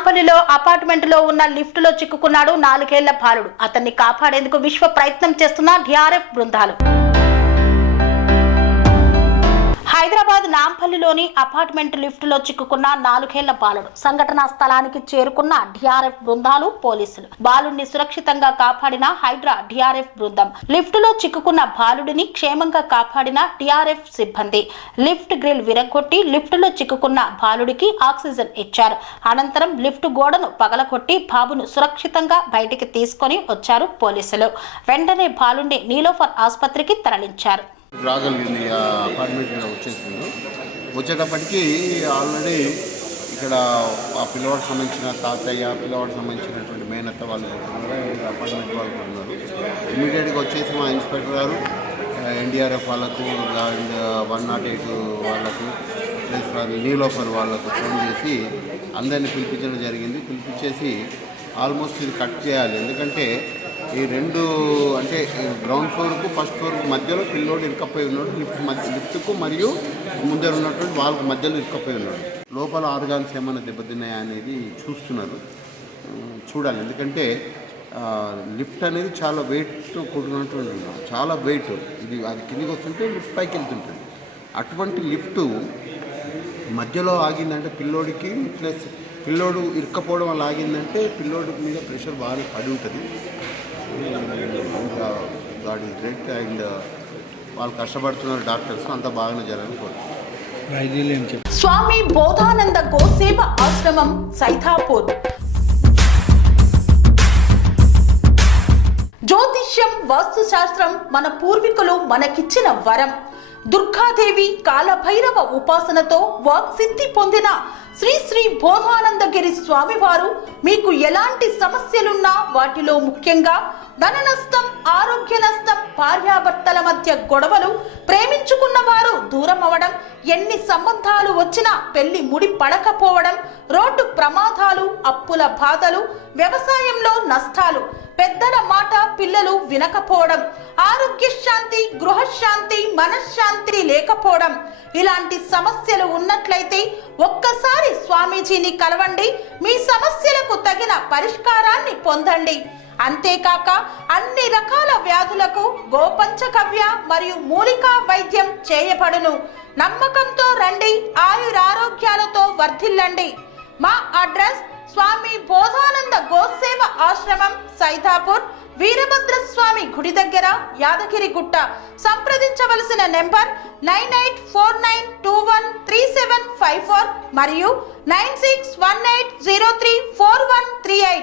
నాంపల్లిలో అపార్ట్మెంట్లో ఉన్న లిఫ్టులో చిక్కుకున్నాడు 4 ఏళ్ల బాలుడు. అతన్ని కాపాడేందుకు విశ్వ ప్రయత్నం చేస్తున్న డిఆర్ఎఫ్ బృందాలు. హైదరాబాద్ నాంపల్లిలోని అపార్ట్మెంట్ లిఫ్టులో చిక్కుకున్న 4 ఏళ్ల బాలుడు. సంఘటనా స్థలానికి చేరుకున్న డిఆర్ఎఫ్ బృందాలు, పోలీసులు బాలుడిని సురక్షితంగా కాపాడిన హైడ్రా డిఆర్ఎఫ్ బృందం. లిఫ్టులో చిక్కుకున్న బాలుడిని క్షేమంగా కాపాడిన డిఆర్ఎఫ్ సిబ్బంది. లిఫ్ట్ గ్రిల్ విరగొట్టి లిఫ్టులో చిక్కుకున్న బాలుడికి ఆక్సిజన్ ఇచ్చారు. అనంతరం లిఫ్ట్ గోడను పగలగొట్టి బాబును సురక్షితంగా బయటికి తీసుకొని వచ్చారు పోలీసులు. వెంటనే బాలుడిని నీలోఫర్ ఆసుపత్రికి తరలించారు. రాగలిగింది అపార్ట్మెంట్ వచ్చేసింది. వచ్చేటప్పటికి ఆల్రెడీ ఇక్కడ ఆ పిల్లవాడికి సంబంధించిన తాతయ్య, పిల్లవాడికి సంబంధించినటువంటి మేనత్త వాళ్ళు అపార్ట్మెంట్ వాళ్ళు ఉన్నారు. ఇమీడియట్గా వచ్చేసి మా ఇన్స్పెక్టర్ గారు ఎన్డీఆర్ఎఫ్ వాళ్ళకు అండ్ 108 వాళ్ళకు ప్లస్ నీలోఫర్ వాళ్ళకు ఫోన్ చేసి అందరినీ పిలిపించడం జరిగింది. పిలిపించేసి ఆల్మోస్ట్ ఇది కట్ చేయాలి. ఎందుకంటే ఈ రెండు అంటే గ్రౌండ్ ఫ్లోర్కు ఫస్ట్ ఫ్లోర్కు మధ్యలో పిల్లోడు ఇరుక్కపోయి ఉన్నాడు. లిఫ్ట్కు మరియు ముందర ఉన్నటువంటి వాళ్ళకు మధ్యలో ఇరుక్కపోయి ఉన్నాడు. లోపల ఆర్గాన్స్ ఏమైనా దెబ్బతిన్నాయా అనేది చూడాలి. ఎందుకంటే లిఫ్ట్ అనేది చాలా వెయిట్ కూడినటువంటి చాలా వెయిట్. ఇది అది కిందికి వస్తుంటే లిఫ్ట్ పైకి వెళ్తుంటుంది. అటువంటి లిఫ్ట్ మధ్యలో ఆగిందంటే పిల్లోడికి ప్లస్ పిల్లోడు ఇరుక్కపోవడం వల్ల ఆగిందంటే పిల్లోడి మీద ప్రెషర్ బాగా పడి ఉంటుంది. గాడ్ ఈజ్ గ్రేట్ అండ్ వాళ్ళు కష్టపడుతున్నారు డాక్టర్స్, అంతా బాగానే జరగాలి. స్వామి బోధానంద గోసేవ ఆశ్రమం సైథాపూర్. జ్యోతిష్యం, వాస్తుశాస్త్రం మన పూర్వీకులు మనకిచ్చిన వరం. దుర్గాదేవి, కాలభైరవ ఉపాసనతో వాక్సిద్ధి పొందిన శ్రీ శ్రీ బోధానందగిరి స్వామివారు మీకు ఎలాంటి సమస్యలున్నా, వాటిలో ముఖ్యంగా ధన నష్టం, ఆరోగ్య నష్టం, భార్యాభర్తల మధ్య గొడవలు, ప్రేమించుకున్న వారు దూరం అవడం, ఎన్ని సంబంధాలు వచ్చినా పెళ్లి ముడి పడకపోవడం, రోడ్డు ప్రమాదాలు, అప్పుల బాధలు, వ్యవసాయంలో నష్టాలు, పెద్దల మాట పిల్లలు వినకపోవడం, ఆరోగ్య శాంతి, గృహశాంతి, మనశ్శాంతి లేకపోవడం, ఇలాంటి సమస్యలు ఉన్నట్లయితే ఒక్కసారి స్వామీజీని కలవండి. మీ సమస్యలకు తగిన పరిష్కారాన్ని పొందండి. అంతేకాక అన్ని రకాల వ్యాధులకు గోపంచగవ్య మరియు మూలికా వైద్యం చేయబడును. నమ్మకంతో రండి, ఆయురారోగ్యాలతో వర్ధిల్లండి. మా అడ్రస్ స్వామి బోధానంద గోసేవ ఆశ్రమం సైథాపూర్, వీరభద్రస్వామి గుడి దగ్గర, యాదగిరిగుట్ట. సంప్రదించవలసిన నెంబర్ 9849213754 మరియు 9618034138.